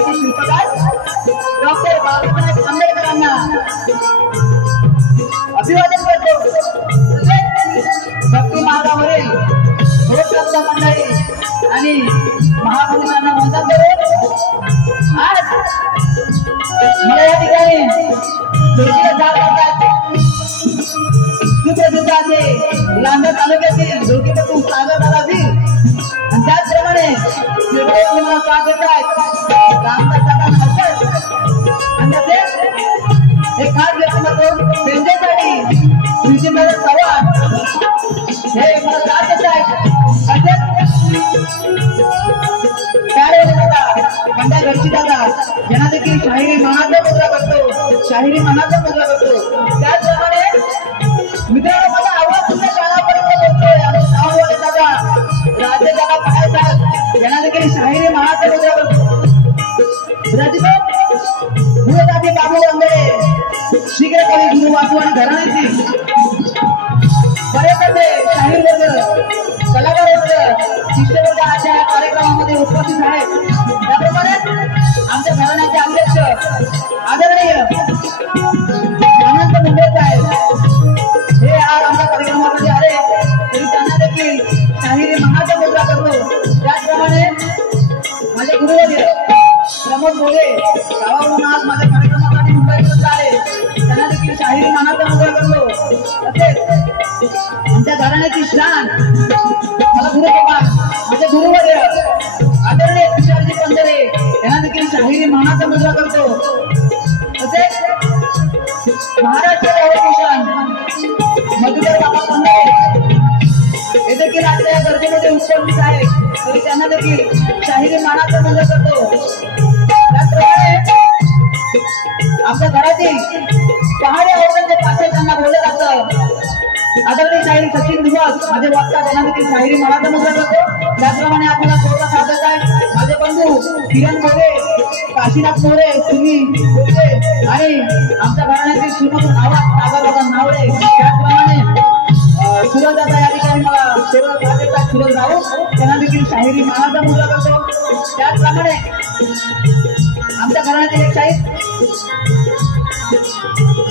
आमचे शिल्पकार डॉक्टर बाबासाहेब आंबेडकरांना अभिवादन करतो। भक्ती मार्गावरील भक्त मंडळी आणि महापुरुषांना वंदन करून आज मला या ठिकाणी सुप्रसिद्ध असे लांजा तालुक्यातील जोडकीपासून सागर दादाजी आणि त्याचप्रमाणे स्वागत आहेत आणि तसेच एक खास व्यक्तिमत्व त्यांच्यासाठी सुशीलदादा चव्हाण हे मला साथ देत आहेत। पंड्या घरची दादा यांना देखील शाहिरी मनाचा मुद्रा करतो, शाहिरी मनाचा मुद्रा करतो। त्याचप्रमाणे मित्रांनो मला आवाज सुद्धा कानापर्यंत पोहोचतोय आणि सावंतवाडी दादा राजे दादा पहाड साहेब यांना देखील शाहिरी मनाचा मुद्रा करतो। गुरुदादी बाबू आंबेडे शीघ्र कवी गुरु वाचू आणि घराण्याची बरेच शाहीर वर्ग कलाकार वर्ग शिष्यवर्ग अशा या कार्यक्रमामध्ये उपस्थित आहेत। त्याप्रमाणे आमच्या घराण्याचे अध्यक्ष आदरणीय अनंत मुंबई साहेब हे आज आमच्या कार्यक्रमामध्ये आले तरी त्यांना देखील शाहिरी मनाचा मुद्रा करतो। त्याचप्रमाणे माझे गुरुवर्य प्रमोद मोरे गावावरून आज माझ्या कार्यक्रमासाठी मुंबईपर्यंत आले त्यांना देखील शाहिरी मनाचा मुद्रा करतो। तसेच आमच्या घराण्याची शान मला गुरुबाबा माझे गुरुवर्य आदरणीय तुषारजी पंधरे यांना देखील शाहिरी मनाचा मुद्रा करतो। तसेच महाराष्ट्र भूषण मधुकर बाबा पंधरे हे देखील आपल्या या गर्दीमध्ये उपस्थित आहेत तरी त्यांना देखील शाहिरी मनाचा मुद्रा करतो। त्याचप्रमाणे आमच्या घरातील पहाडी औरंगाचे पासे त्यांना बोललं जातं आदरणीय शाहिरी सचिन दिवस माझे वक्ता त्यांना देखील शाहिरी मनाचा मुद्रा करतो। त्याचप्रमाणे आपल्याला थोडा साधत आहे माझे बंधू किरण मोरे, काशीनाथ मोरे, सुनील मोरे आणि आमच्या घराण्यातील सुमन आवाज सागरदादा नावडे। त्याचप्रमाणे सुरज दादा या ठिकाणी मला सुरज राऊत त्यांना देखील शाहिरी मनाचा मुद्रा करतो। त्याचप्रमाणे आमच्या घराण्यातील एक शाहीर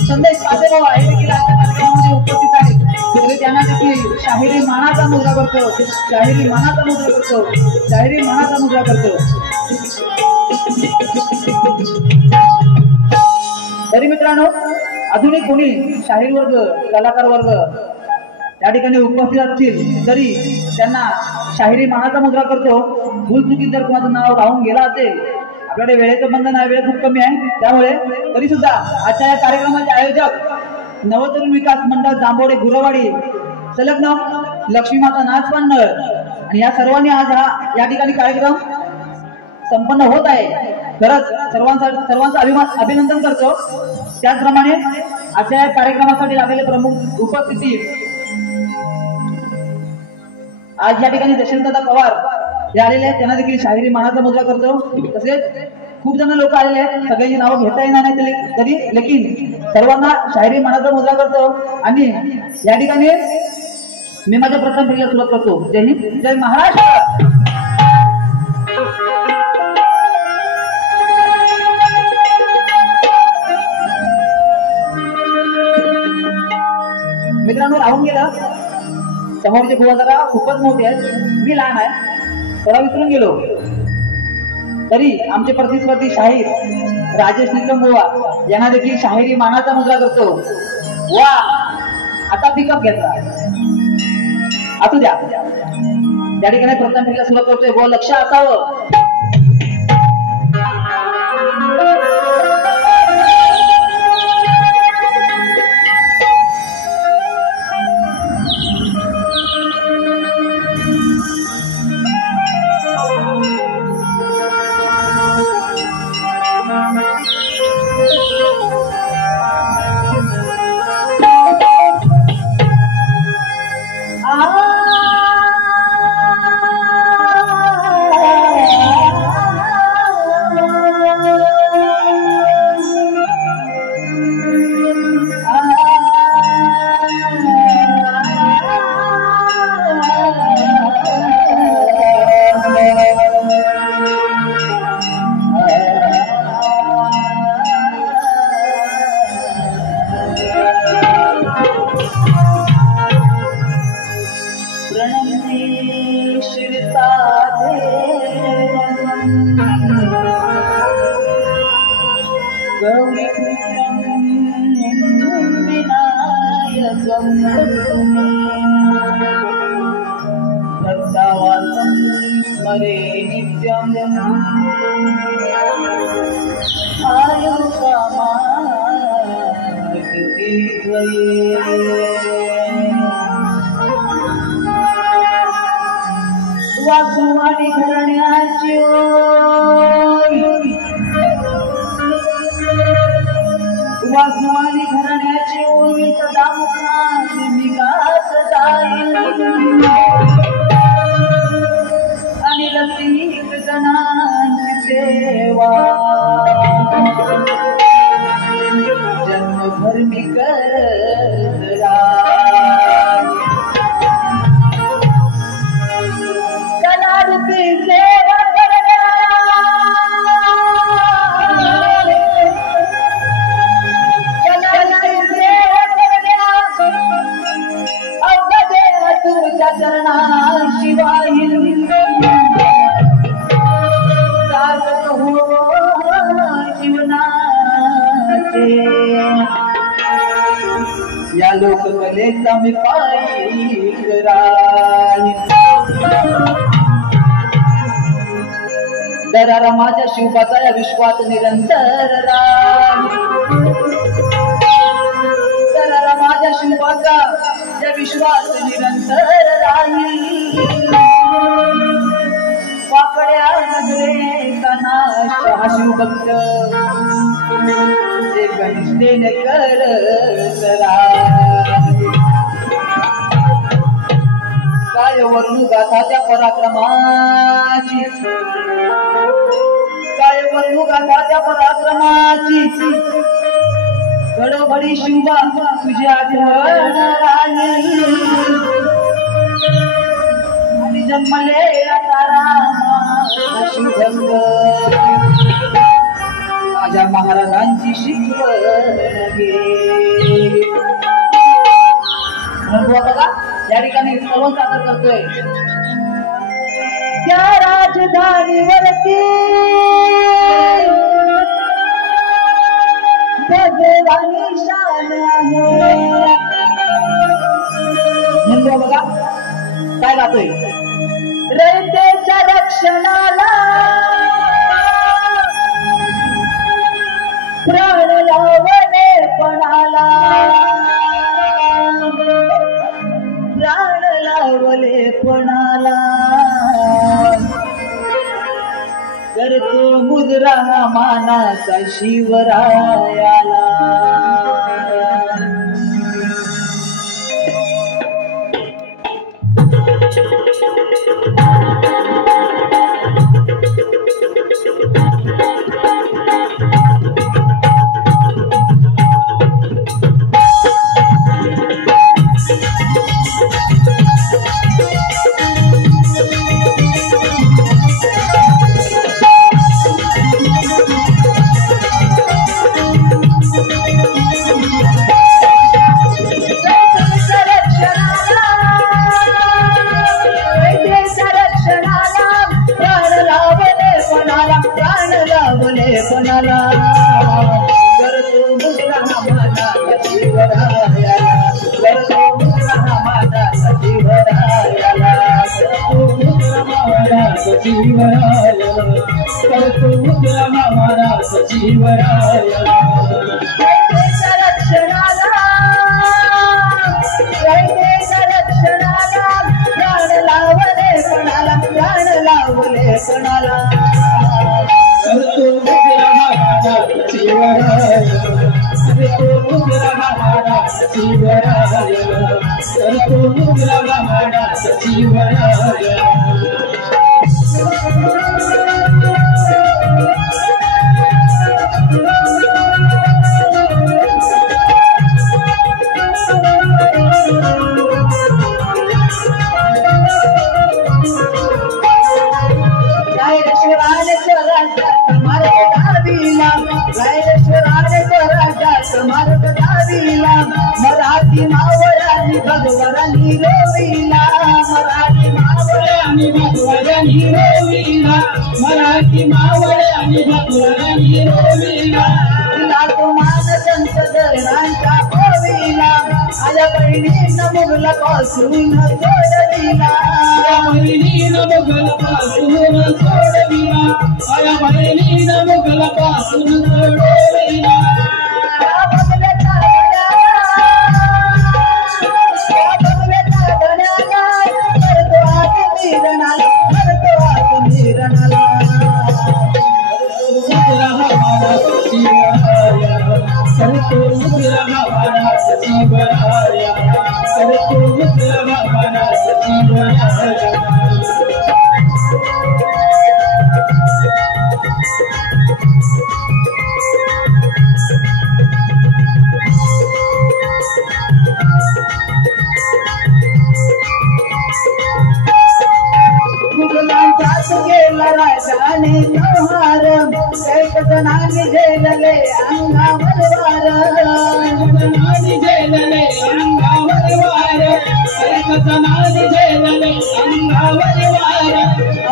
संदेश पासेभाऊ हे देखील आजच्या कार्यक्रमामध्ये उपस्थित आहेत तरी त्यांना देखील शाहिरी मनाचा मुद्रा करतो, शाहिरी मनाचा मुद्रा करतो, शाहिरी मनाचा मुद्रा करतो। तरी मित्रांनो आधुनिक कोणी शाहीर वर्ग कलाकार वर्ग या ठिकाणी उपस्थित असतील तरी त्यांना शाहिरी मनाचा मुद्रा करतो। भूलचुकीत जर कोणाचं नाव राहून गेला असेल आपल्याकडे वेळेचं बंधन आहे, वेळ खूप कमी आहे त्यामुळे तरी सुद्धा आजच्या या कार्यक्रमाचे आयोजक नवतरुण विकास मंडळ जांभोडे गुरवाडी संलग्न लक्ष्मीमाता नाच मंडळ आणि या सर्वांनी आज हा या ठिकाणी कार्यक्रम संपन्न होत आहे। खरंच सर्वांचं अभिनंदन करतो। त्याचप्रमाणे आजच्या या कार्यक्रमासाठी लागलेले प्रमुख उपस्थिती आज या ठिकाणी जयशंकरदादा पवार हे आलेले आहेत त्यांना देखील शाहिरी मनाचा मुद्रा करतो। तसेच खूप जण लोक आलेले आहेत सगळ्यांची नावं घेता येणार नाही तरी लेकिन सर्वांना शाहिरी मनाचा मुद्रा करतो आणि या ठिकाणी मी माझ्या प्रथम फेरीला सुरुवात करतो। जय हिंद जय महाराष्ट्र। मित्रांनो राहून गेलं समोरचे बुवा जरा खूपच मोठे आहेत, मी लहान आहे थोडा विसरून गेलो तरी आमचे प्रतिस्पर्धी शाहीर राजेश निकमबुवा यांना देखील शाहिरी मनाचा मुद्रा करतो। वा आता पिकअप घेतला असू द्या त्या ठिकाणी प्रथम फेरीला सुरुवात करतोय बुवा लक्ष असावं। आ गौरी कृष्णं विनायकं भक्तावासं स्मरे नित्यं आयुष्कामार्ति वासुवाणी घराण्याची वासुवाणी घराण्याची ओळी सदा मुखात निघत जाईल आणि लक्षणीक जणांची सेवा जन्मभर मी करत राहील कलारूपी सेवा तुझ्या चरणाशिवाय सार्थक हो जीवनाचे या लोककलेचा मी पायी राहील दरारा माझ्या शिवबाचा या विश्वात निरंतर राहील दरारा माझ्या शिवबाचा या विश्वास निरंतर राहील वाकड्या नजरेचा नाश हा शिवभक्त एक निष्ठेने करत राहील काय वर्णू गाथा त्या पराक्रमाची काय वर्णू गाथा त्या पराक्रमाची घडोघडी शिवबा तुझी आठवण राहील आणि जन्मले तारा शिवभक्त माझ्या महाराजांची शिकवण घे बघा या ठिकाणी सर्व सादर करतोय त्या राजधानीवरती भगवानी शान आहे म्हणतो बघा काय गातोय रयतेच्या रक्षणाला प्राण लावले पणाला प्राण लावले पणाला करतो मुद्रा मानाचा शिवरायाला पणाला करतो मुद्रा मानाचा शिवरायाला करतो मुद्रा मानाचा शिवरायाला करतो मुद्रा मानाचा शिवरायाला करतो मुद्रा मानाचा शिवरायाला रयतेच्या रक्षणाला प्राण लावले पणाला प्राण लावले पणाला करतो मुद्रा मानाचा शिवरायाला करतो मुद्रा मानाचा शिवरायाला करतो मुद्रा मानाचा शिवरायाला मराठी मावळ्यांनी भगवरांनी रोविला मराठी मावळ्यांनी भगवरांनी रोविला मराठी ती मावळे आणि भगवानी रोविला लाटुमान संसदरांच्या ओवीला आल्या बहिणीनं मुगला पासून सोडविला बहिणीनं मुगल पासून सोडविला आया बहिणीनं मुगल पासून सोडविला राजाने त्योहार कैकजनाने झेलले अंगावर कैकजनाने झेलले अंगावर वार कैकजनाने झेलले अंगावर वार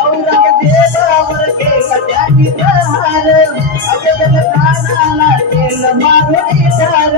औरंगजेबावर केला त्यांनी प्रहार अफजल खानाला केलं मारून ठार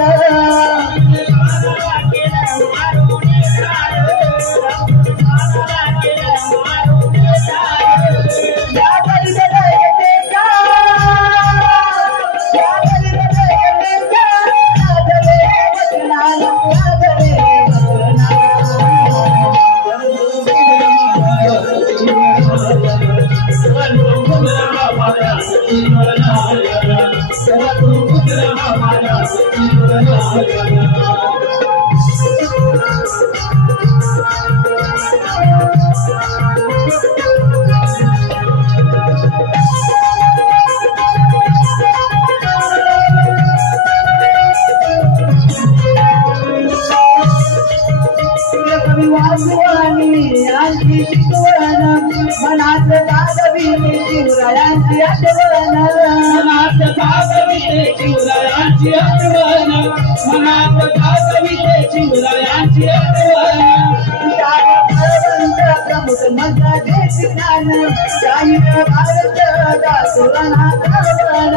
मनात कागवी शिवरायांची आठवण मनात कागवी शिवरायांची आठवण मनात कागवी शिवरायांची आठवण प्रमुख मजा देशान शाहीर भारत दासुराना कवन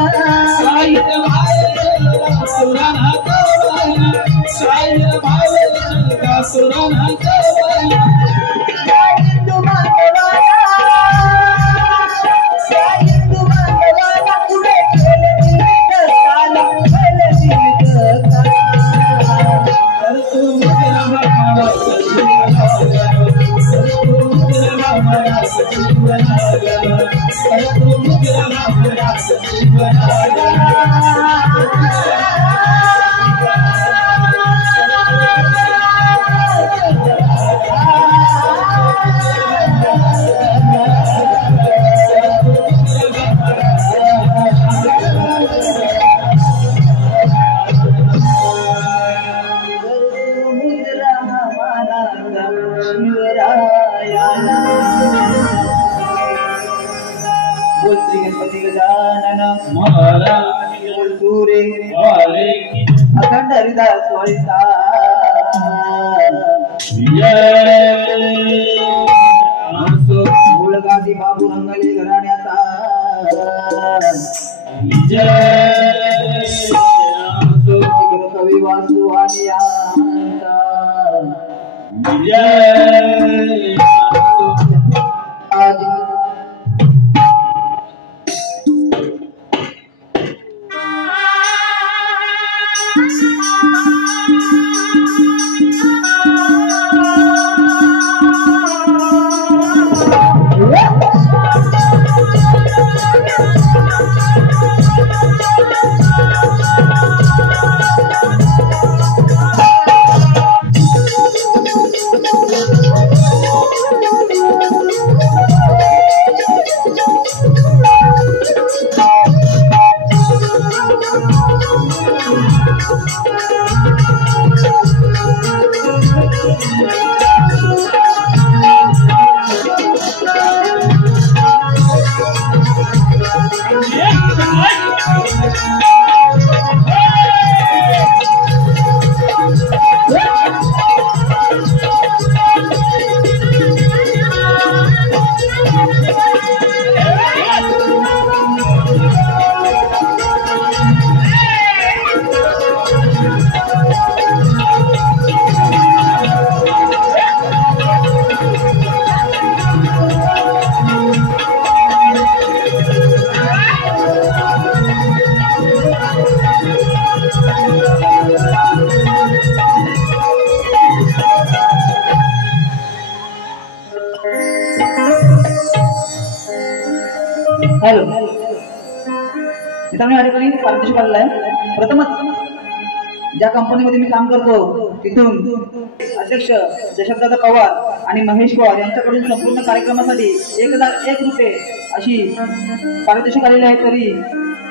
शाहीर भारत दासुराना कवन शाहीर भारत दासुराना कवन गणपती गजानन महाराज सूरे अखंड हरिदास वैसा मूळगादी बाबू अंगले घराण्याचा कवी वासू आणि आज मित्रांनो, या ठिकाणी पारितोषिक आलेलं आहे. प्रथमच ज्या कंपनीमध्ये मी काम करतो तिथून अध्यक्ष दशरथदादा पवार आणि महेश पवार यांच्याकडून संपूर्ण कार्यक्रमासाठी 1001 रुपये अशी पारितोषिक आलेली आहे. तरी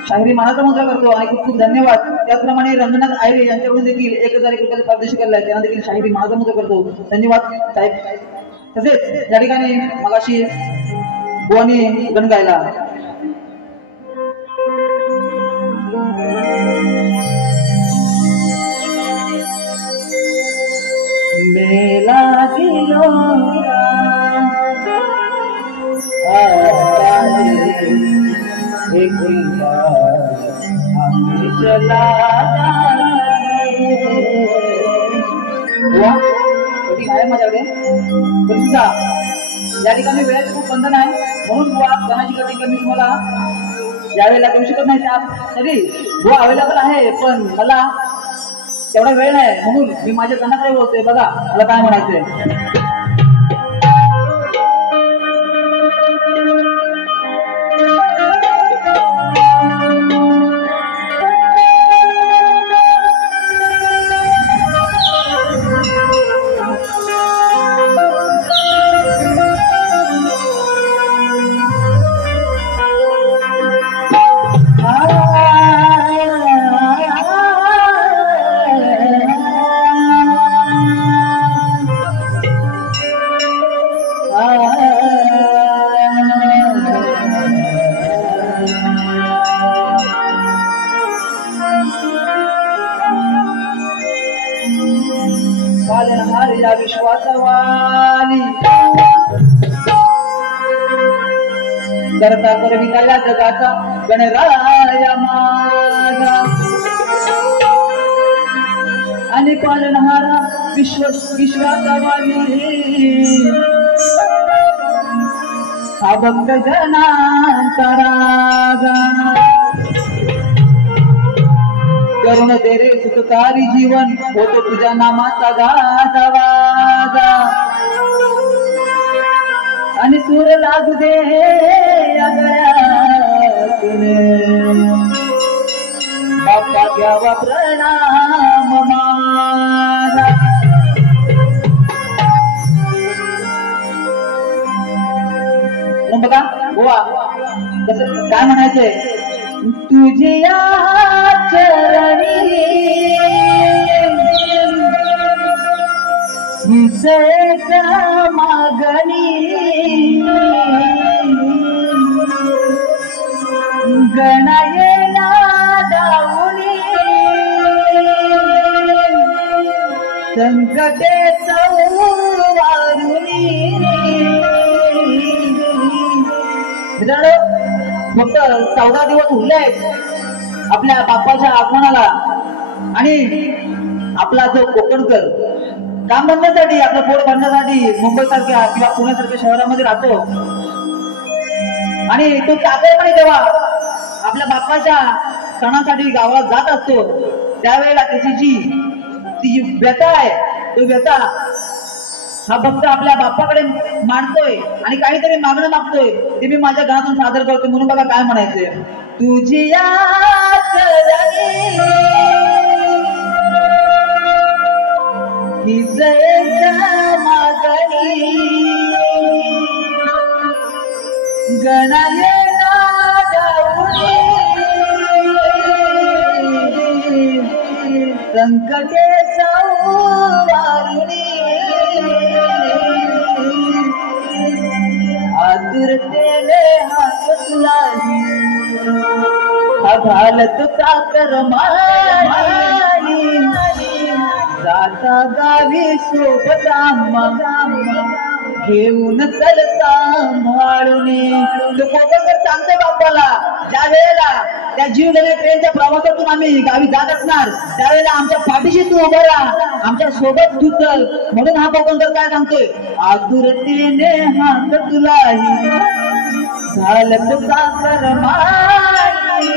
शाहिरी मानाचा मुद्रा करतो आणि खूप खूप धन्यवाद. त्याचप्रमाणे रंगनाथ आयरे यांच्याकडून देखील 1001 रुपयाचे पारितोषिक आलेलं आहे. त्यांना देखील शाहिरी मानाचा मुद्रा करतो. धन्यवाद साहेब. तसेच या ठिकाणी मगाशी बुवानी गण गायला मेला दिलोरा एक हमें चला या ठिकाणी वेळेत खूप बंधन आहे म्हणून बुवा गणाची कटिंग मी तुम्हाला यावेळेला देऊ शकत नाही. तरी बुवा अवेलेबल आहे पण मला तेवढा वेळ नाही म्हणून मी माझ्या गणाकडे बोलतोय. बघा मला काय म्हणायचंय. पालनहार या विश्वासवाली करता करविता जगाचा गणराया माझा आणि पालनहारा विश्वासवाली हा भक्त जनांचा राजा करुण दे रे सुखकारी जीवन होतो तुझ्या नामाचा गाजा वाजा आणि सूर लागू दे या गळ्यातून बाप्पा घ्यावा प्रणाम माझा. बघा बुवा कसं काय म्हणायचंय. तुझ्या चरणी हिसेच मागणी गणायला दाऊनी संकटे वारुनी. मित्रांनो, फक्त 14 दिवस उरले आहेत आपल्या बाप्पाच्या आगमनाला आणि आपला जो कोकणकर काम बनण्यासाठी आपलं पोट भरण्यासाठी मुंबई सारख्या किंवा पुण्यासारख्या शहरामध्ये राहतो आणि तो चाकरपणे जेव्हा आपल्या बाप्पाच्या सणासाठी गावाला जात असतो त्यावेळेला त्याची जी व्यथा आहे तो व्यथा हा भक्त आपल्या बाप्पाकडे मांडतोय आणि काहीतरी मागणं मागतोय ते मी माझ्या गाण्यातून सादर करतो. म्हणून बघा काय म्हणायचंय. तुझी मागणी गणायला संकटे वारुणी आतुरतेने हात तुलाही घालत साकर माळी जाता गावी सोबत आम्हा घेऊन चल सांभाळून. सांगते बाप्पाला ज्या वेळेला त्या जीवघेण्या ट्रेनच्या प्रवासातून आम्ही गावी जात असणार त्यावेळेला आमच्या पाठीशी तू उभं राहा, आमच्या सोबत तू चल. म्हणून हा कोकणकर काय सांगतोय. आतुरतेने हात तुलाही घालत साकर माळी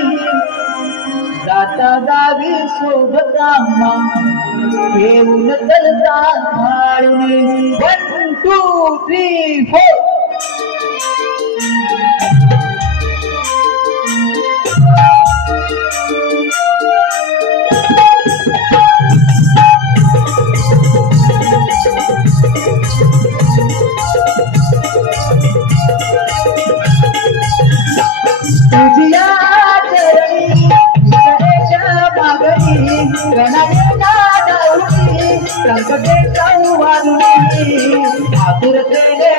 जाता गावी सोबत आम्हा घेऊन चल सांभाळून. 1 2 3 4 सांभाळून आतुरतेने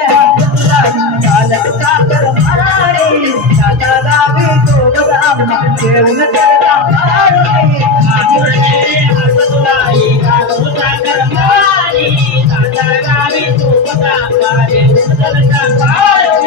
कालक साखर माराणी दादा गावी तो बदाम घेऊन सांभाळून आतुरतेने हातुलाई कालक साखर माराणी दादा गावी तो बदाम घेऊन सांभाळून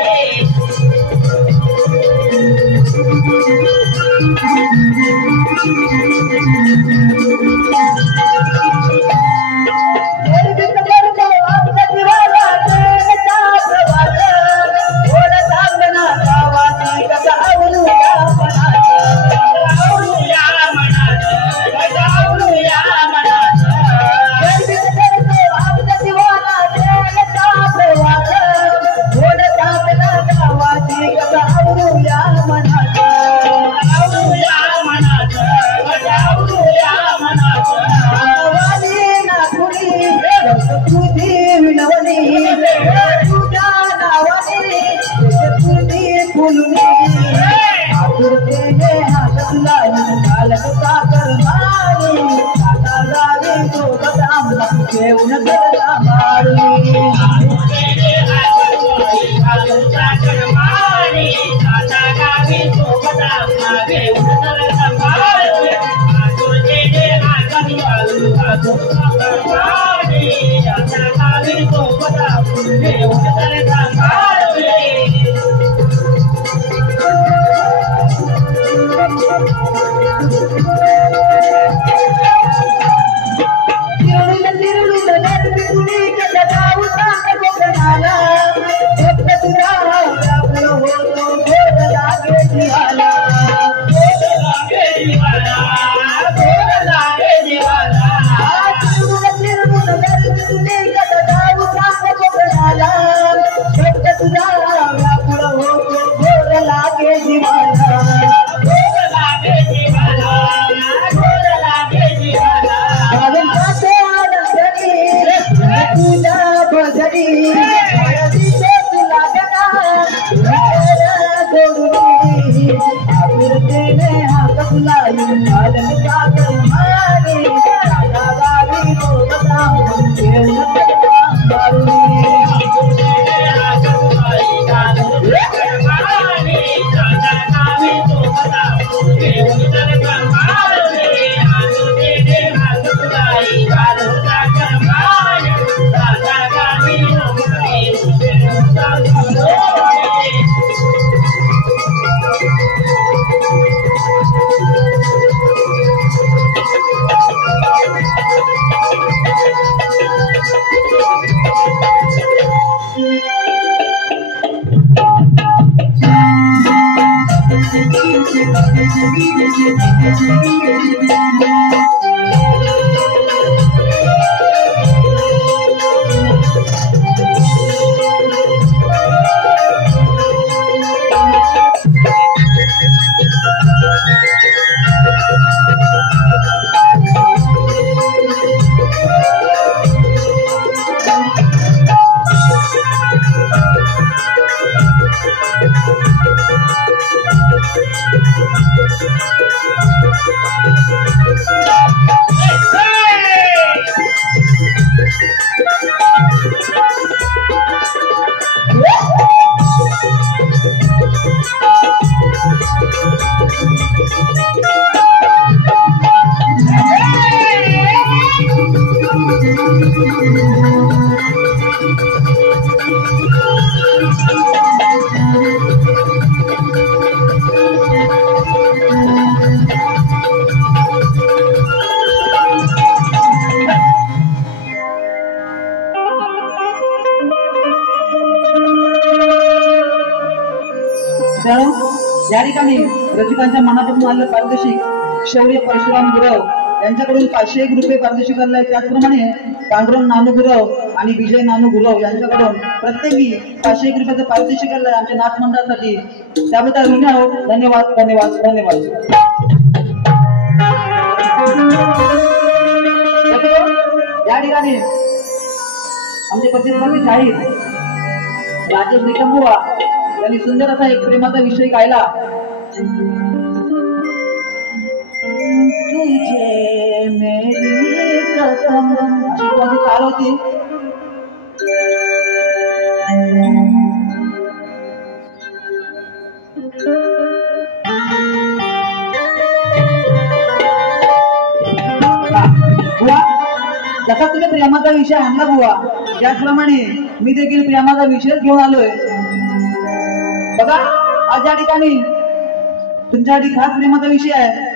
या ठिकाणी रसिकांच्या मनातून आलेलं पारितोषिक शौर्य परशुराम गुरव यांच्याकडून 501 रुपये पारितोषिक आले. त्याचप्रमाणे पांडुरंग नानू गुरव आणि विजय नानू गुरव यांच्याकडून प्रत्येकी 501 रुपयाचं पारितोषिक आलंय आमच्या नाथ मंडळासाठी. त्याबद्दल ऋणी आहोत. धन्यवाद धन्यवाद धन्यवाद. या ठिकाणी आमचे प्रतिस्पर्धी शाहीर राजेश निकंबुवा यांनी सुंदर असा एक प्रेमाचा विषय गायला. तुझे मेरी कसम अशी कोणती चाल होती जसा तुम्ही प्रेमाचा विषय आणला बुवा, त्याचप्रमाणे मी देखील प्रेमाचा विषय घेऊन आलोय. बघा आज या ठिकाणी तुमच्यासाठी खास प्रेमाचा विषय आहे.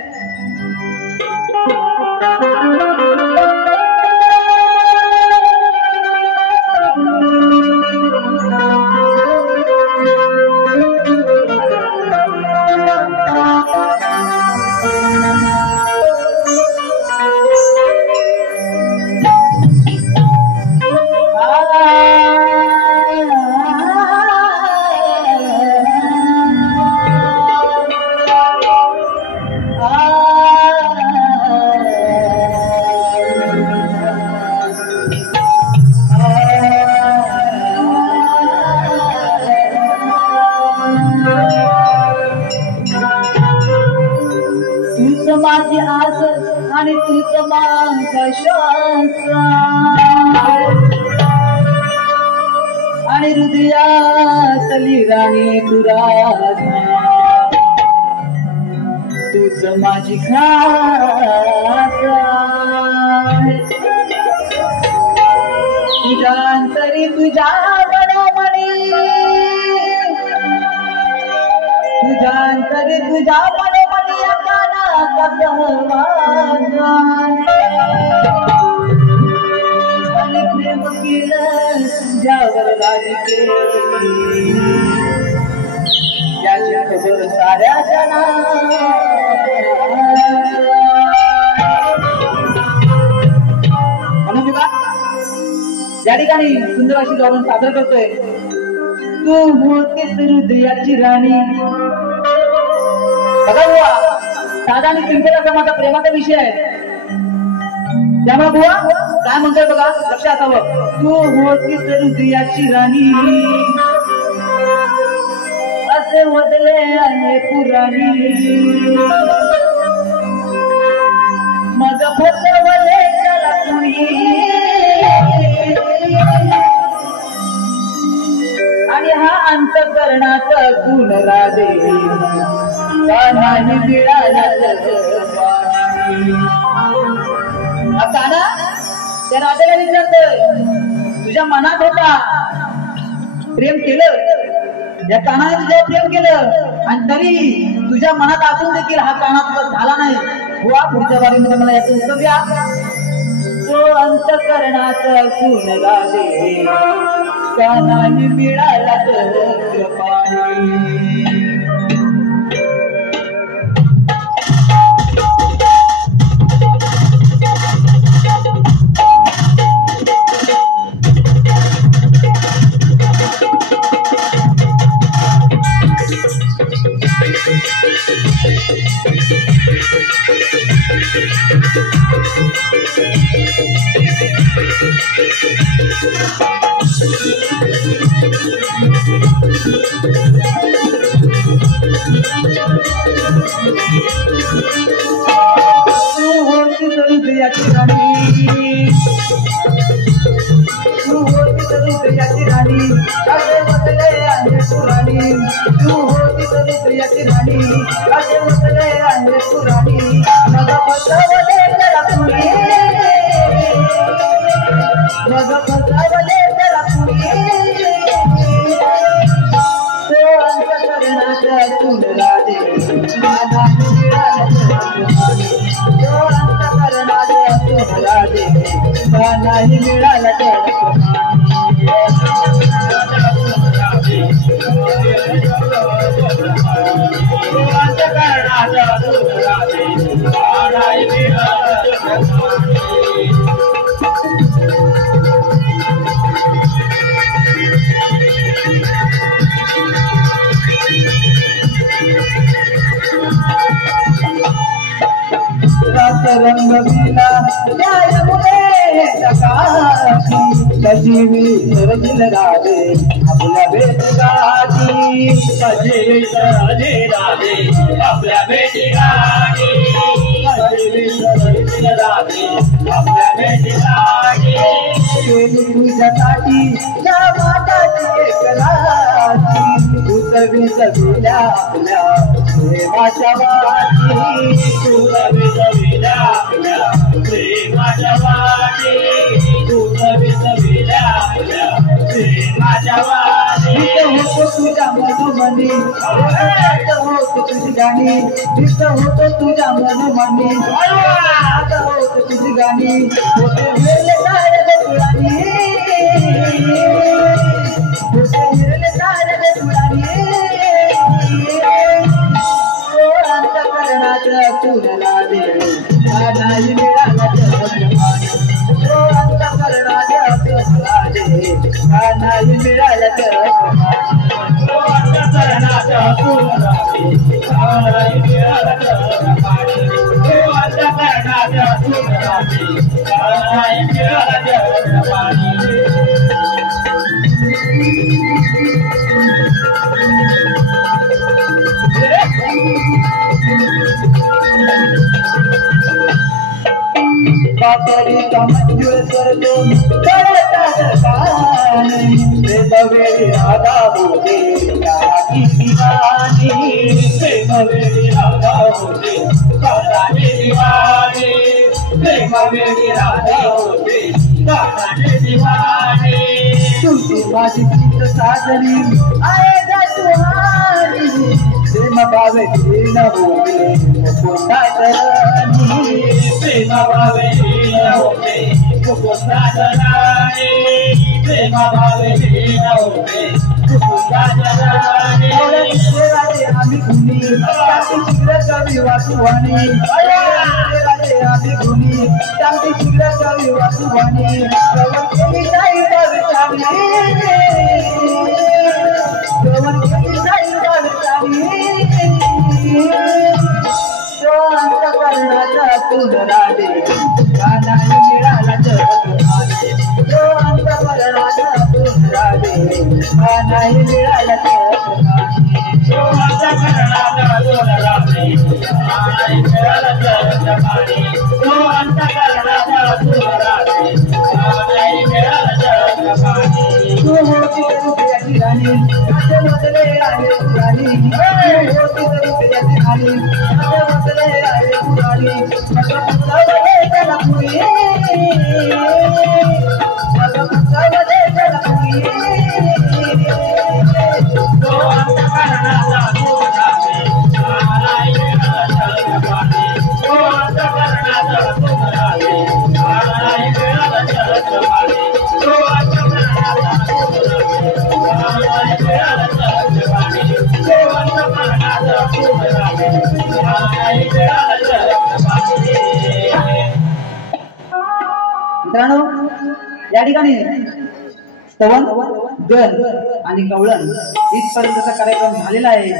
माझी आस आणि तूच माझा श्वास आणि हृदयातली राणी तू राधा, तूच माझी खास. तुझ्या अंतरी तुझ्या मनोमनी, तुझ्या अंतरी तुझ्या मनोमनी आणि प्रेम केलं तुझ्यावर राजके, त्याच्या खबर साऱ्या जना. म्हणून बघा या ठिकाणी सुंदर अशी धोरण सादर करतोय. तू होतीस हृदयाची राणी. बघा बुवा साधा आणि सिंपल असा माझा प्रेमाचा विषय आहे. त्यामुळे बुवा काय म्हणतोय बघा लक्षात हवं. तू होतीस हृदयाची राणी, असे वदले आहे पुराणी. मग फसवले त्याला कुणी आणि हा अंतकरणाचा गुण राधे कानाने मिळाला. काना त्या राधेला विचारतोय तुझ्या मनात होता प्रेम केलं, या कानाने तुझ्या प्रेम केलं आणि तरी तुझ्या मनात असून देखील हा काना तुझा झाला नाही. बुवा पुढच्या बारीमध्ये मला याचं उत्तर द्या. तो अंतकरणाचा गुण राधे कानाने मिळाला तर पाणी. नाही मिळाला रंग दिला कशी सरजिल राधे आपल्या भेटगाठी, कशी सरजिल राधे आपल्या भेटगाठी, कशी सरजिल राधे आपल्या भेटगाठी. तुझ्यासाठी या माताची एक राशी उतरवी सगळ्या आपल्या प्रेमाच्या वाटी, उतरवी सगळ्या आपल्या प्रेमाच्या माझ्या वाणी दूध विसविल्या माझ्या वाणी होतो तुझ्या मनोमनी होतो तुझी गाणी होतो तुझ्या मनोमनी होतो तुझी गाणी होते हिरले तारे तुळानी होते हिरले तारे तुळानी अंतकरणात तुला दे नाही मिळाला जगप्रमाणे अंतकरणात तुला दे नाही मिळाला अंतकरणात तुला दे नाही मिळाला जगप्रमाणे अंतकरणात तुला दे नाही मिळाला जगप्रमाणे बापरी कमंजुळ करतो करतात गाणी प्रेमवेळी राधा बोले राधी दिवाणी प्रेमवेळी राधा बोले राधाने दिवाणी प्रेमवेळी राधा बोले राधाने दिवाणी तुझी माझी प्रीत साजरी आहे ग सुहानी प्रेम भावे न बोले कोणता करणी प्रेम भावे होते कुकुसाजराने प्रेम भावे होते कुकुसाजराने आम्ही गुणी टाकी शीघ्र कवी वासुवाणी आम्ही गुणी टाकी शीघ्र कवी वासुवाणी श्रवण केली नाही कवितावी श्रवण केली नाही कवितावी अंतकरणाचा तुला दे नाही मिळाला जगप्रमाणे अंतकरणाचा तुला दे नाही मिळाला जगप्रमाणे अंतकरणाचा तुला दे नाही मिळाला जगप्रमाणे अंतकरणाचा तुला दे नाही मिळाला जगप्रमाणे तू होती रुपयाची राणी माझे बसले आहे पुराणी होती रुपयाची राणी माझे बसले आहे पुराणी माझं पुस्तवले त्याला पुरी माझं पुस्तवले त्याला पुरी अंतकरणाचा तुला दे नाही मिळाला जगप्रमाणे अंतकरणाचा तुला दे नाही मिळाला जगप्रमाणे मित्रांनो या ठिकाणी स्तवन गण आणि कवळण इथपर्यंतचा कार्यक्रम झालेला आहे.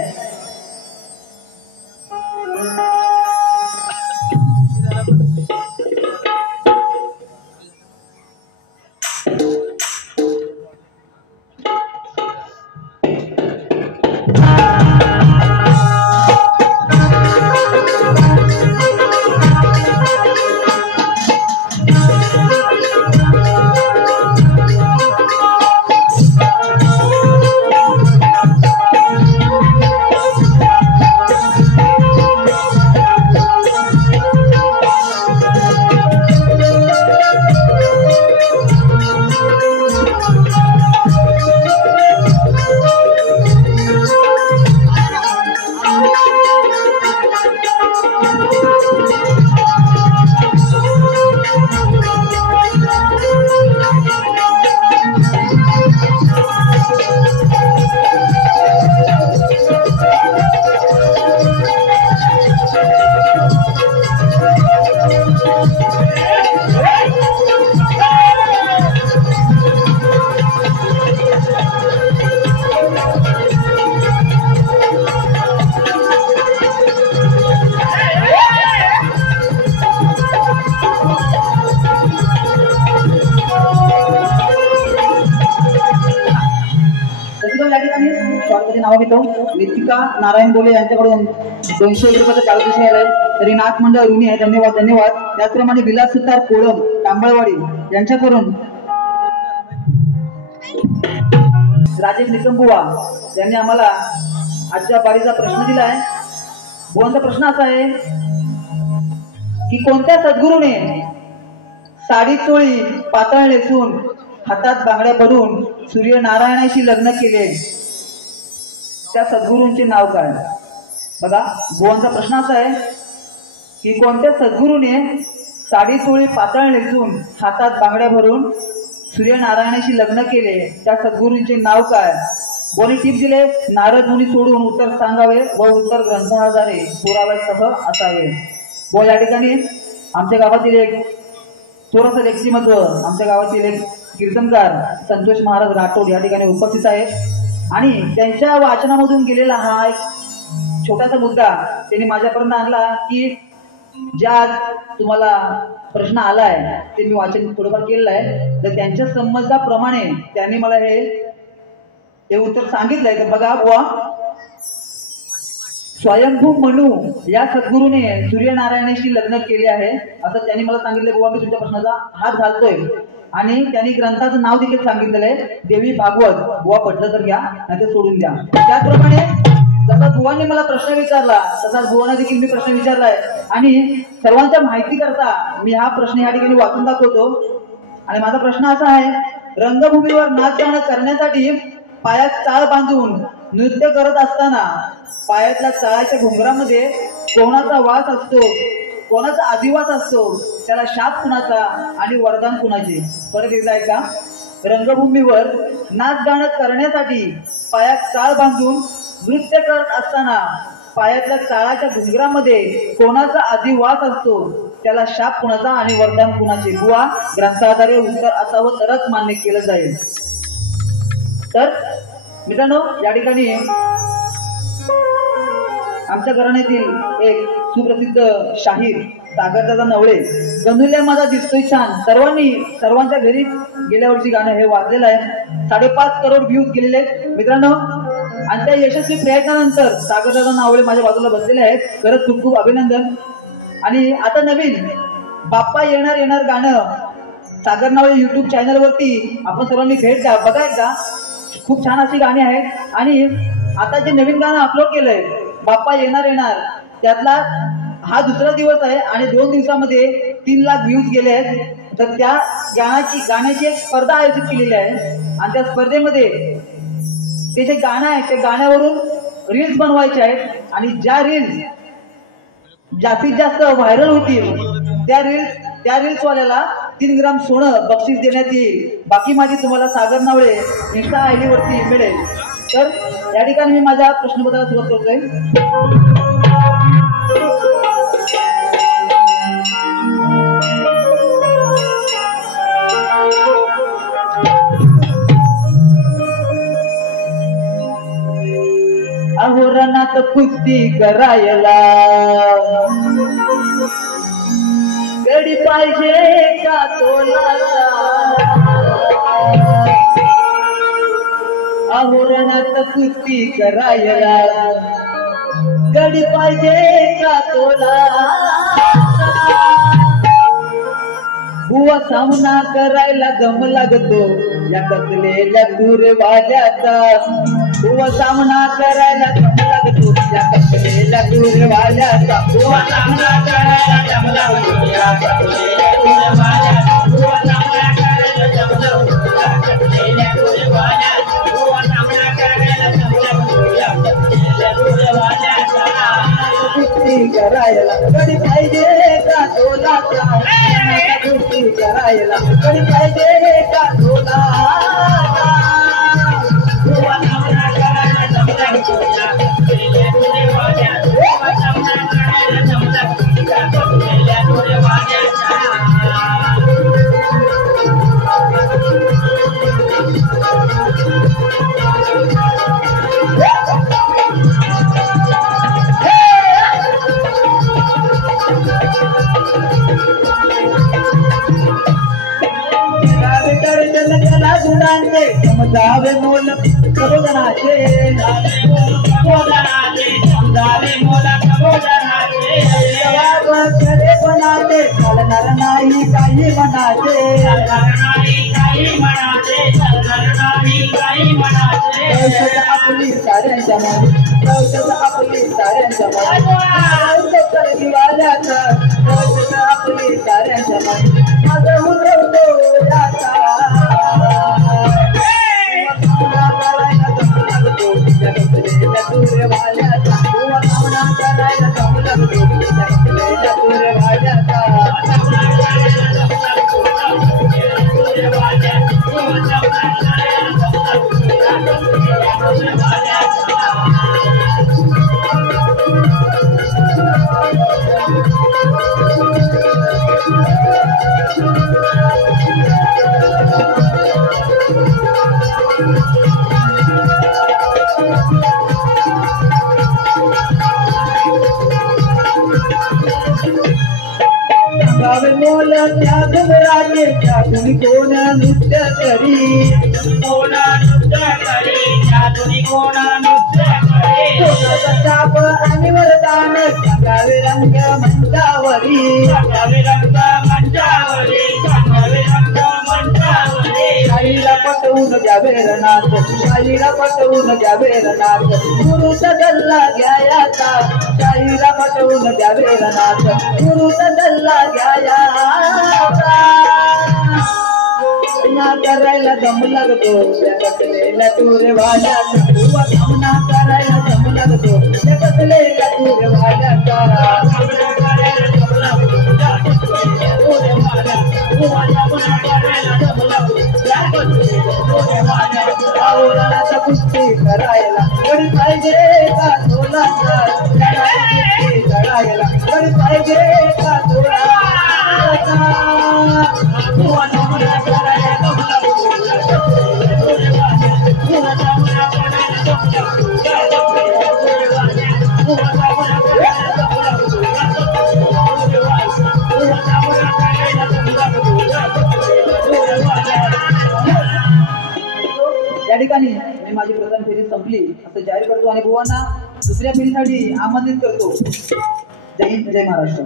नाव घेतो. नितिका नारायण बोले यांच्याकडून 201 रुपयाचा पारितोषिक आलंय. तरी नाथ मंडळ ऋणी आहे, धन्यवाद धन्यवाद. त्याचप्रमाणे विलास सुतार कोळम तांबळवाडी यांच्याकडून राजेश निकंबुवा यांनी आम्हाला आजच्या पारीचा प्रश्न दिला आहे. बुवांचा प्रश्न असा आहे की कोणत्या सद्गुरूने साडी चोळी पातळ नेसून हातात बांगड्या भरून सूर्यनारायणाशी लग्न केले त्या सद्गुरूंचे नाव काय? बघा बुवांचा प्रश्न असा आहे की कोणत्या सद्गुरूने साडी चोळी पातळ नेसून हातात बांगड्या भरून सूर्यनारायणाशी लग्न केले त्या सद्गुरूंचे नाव काय? बोली टिप दिले नारद मुनी सोडून उत्तर सांगावे व उत्तर ग्रंथाधारे पुराव्यासह असावे. व या ठिकाणी आमच्या गावातील एक थोडंसं व्यक्तिमत्व आमच्या गावातील एक कीर्तनकार संतोष महाराज राठोड या ठिकाणी उपस्थित आहेत आणि त्यांच्या वाचनामधून गेलेला हा एक छोटासा मुद्दा त्यांनी माझ्यापर्यंत आणला की ज्या तुम्हाला प्रश्न आलाय ते मी वाचन थोडंफार केलेलं आहे तर त्यांच्या समजाप्रमाणे त्यांनी मला हे उत्तर सांगितलंय. तर बघा बुवा स्वयंभू मनू या सद्गुरूने सूर्यनारायणाशी लग्न केले आहे असं त्यांनी मला सांगितलं. बुवा मी तुमच्या प्रश्नाचा हात घालतोय आणि त्यांनी ग्रंथाचं नाव देखील सांगितलेलं आहे देवी भागवत. बुवा पटलं तर घ्या नाही तर सोडून द्या. त्याप्रमाणे जसा बुवाने मला प्रश्न विचारला तसाच बुवाने देखील मी प्रश्न विचारलाय आणि सर्वांच्या माहिती करता मी हा प्रश्न या ठिकाणी वाचून दाखवतो. आणि माझा प्रश्न असा आहे रंगभूमीवर नाच गाणं करण्यासाठी पायात चाळ बांधून नृत्य करत असताना पायातल्या चाळाच्या घुंगरामध्ये कोणाचा वास असतो कोणाचा आदिवास असतो त्याला शाप कुणाचा आणि वरदान कुणाचे? परत एकदा ऐका. रंगभूमीवर नाच गाणं करण्यासाठी पायात चाळ बांधून नृत्य करत असताना पायातल्या चाळाच्या घुंगरामध्ये कोणाचा आदिवास असतो त्याला शाप कुणाचा आणि वरदान कुणाचे? बुवा ग्रंथाधारे उत्तर असावं तरच मान्य केलं जाईल. तर मित्रांनो या ठिकाणी आमच्या घराण्यातील एक सुप्रसिद्ध शाहीर सागरदादा नवळे गंधुल्या माझा दिसतोय छान सर्वांच्या घरी गेल्या वर्षी गाणं हे वाजलेलं आहे. 5.5 करोड व्ह्यूज गेलेले आहेत मित्रांनो. आणि त्या यशस्वी प्रयत्नानंतर सागरदादा नवळे माझ्या बाजूला बसलेले आहेत. खरंच खूप खूप अभिनंदन. आणि आता नवीन बाप्पा येणार गाणं सागर नवळे युट्यूब चॅनलवरती आपण सर्वांनी भेट द्या बघा एकदा. खूप छान अशी गाणी आहेत आणि आता जे नवीन गाणं अपलोड केलंय बाप्पा येणार त्यातला हा दुसरा दिवस आहे आणि 2 दिवसामध्ये 3 लाख व्ह्यूज गेले आहेत. तर त्या गाण्याची एक स्पर्धा आयोजित केलेली आहे आणि त्या स्पर्धेमध्ये ते जे गाणं आहे त्या गाण्यावरून रील्स बनवायचे आहेत आणि ज्या रील्स जास्तीत जास्त व्हायरल होतील त्या रील्सवाल्याला 3 ग्राम सोनं बक्षीस देण्यात येईल. बाकी माझी तुम्हाला सागर नवळे इंस्टा आयडी वरती मिळेल. तर या ठिकाणी मी माझ्या प्रश्नपत्राला सुरुवात करतोय. अहोरणात कुस्ती करायला गडी पाहिजे का तोलाला? अहोरणात कुस्ती करायला गडी पाहिजे का तोलाला? बुवा सामना करायला दम लागतो या कसलेल्या दूरवाल्याचा. बुवा सामना करायला दम लागतो या कसलेल्या दूरवाल्याचा. बुवा सामना करायला दम लागतो या कसलेल्या दूरवाल्याचा. बुवा सामना करायला दम लागतो या कसलेल्या दूरवाल्याचा. बुवा सामना करायला दम लागतो या कसलेल्या दूरवाल्याचा. कुस्ती करायला गडी पाहिजे का तोलाचा? कुस्ती करायला गडी पाहिजे का तोलाचा? बुवा सामना करायला दम लागतो या कसलेल्या दूरवाल्याचा. बुवा सामना करायला दम लागतो या कसलेल्या दूरवाल्याचा. समजावे मोल प्रबोधनाचे समजावे मोल प्रबोधनाचे. जवाब खरेपणाचे चालणार नाही काही मनाचे. औषध आपली साऱ्यांच्या मध्ये औषध आपली साऱ्यांच्या मध्ये दिवाल्याचं औषध आपली साऱ्यांच्या मध्ये. माझं दम लगतो त्या तुरे वाजाचा मोल त्या घुमराने त्या तुम्ही कोण नृत्य करी कोण नृत्य करे कोणाचा शाप आणि वरदान सांगावे रंग मंचावरी आईला पटवून द्यावे रणात आईला पटवून द्यावे रणात गुरुचा गल्ला घ्यायाचा आईला पटवून द्यावे रणात गुरुचा गल्ला घ्यायाचा ना करायला दम लागतो त्या कटलेल्या तुरे वाल्याचा ना करायला दम लागतो त्या कटलेल्या तुरे वाल्याचा आवरणाचा कुस्ती करायला गडी पाहिजे का तोलाचा कुस्ती करायला गडी पाहिजे का तोलाचा या ठिकाणी मी माझी प्रथम फेरी संपली असं जाहीर करतो आणि बुवांना दुसऱ्या फेरीसाठी आमंत्रित करतो. जय हिंद, जय महाराष्ट्र.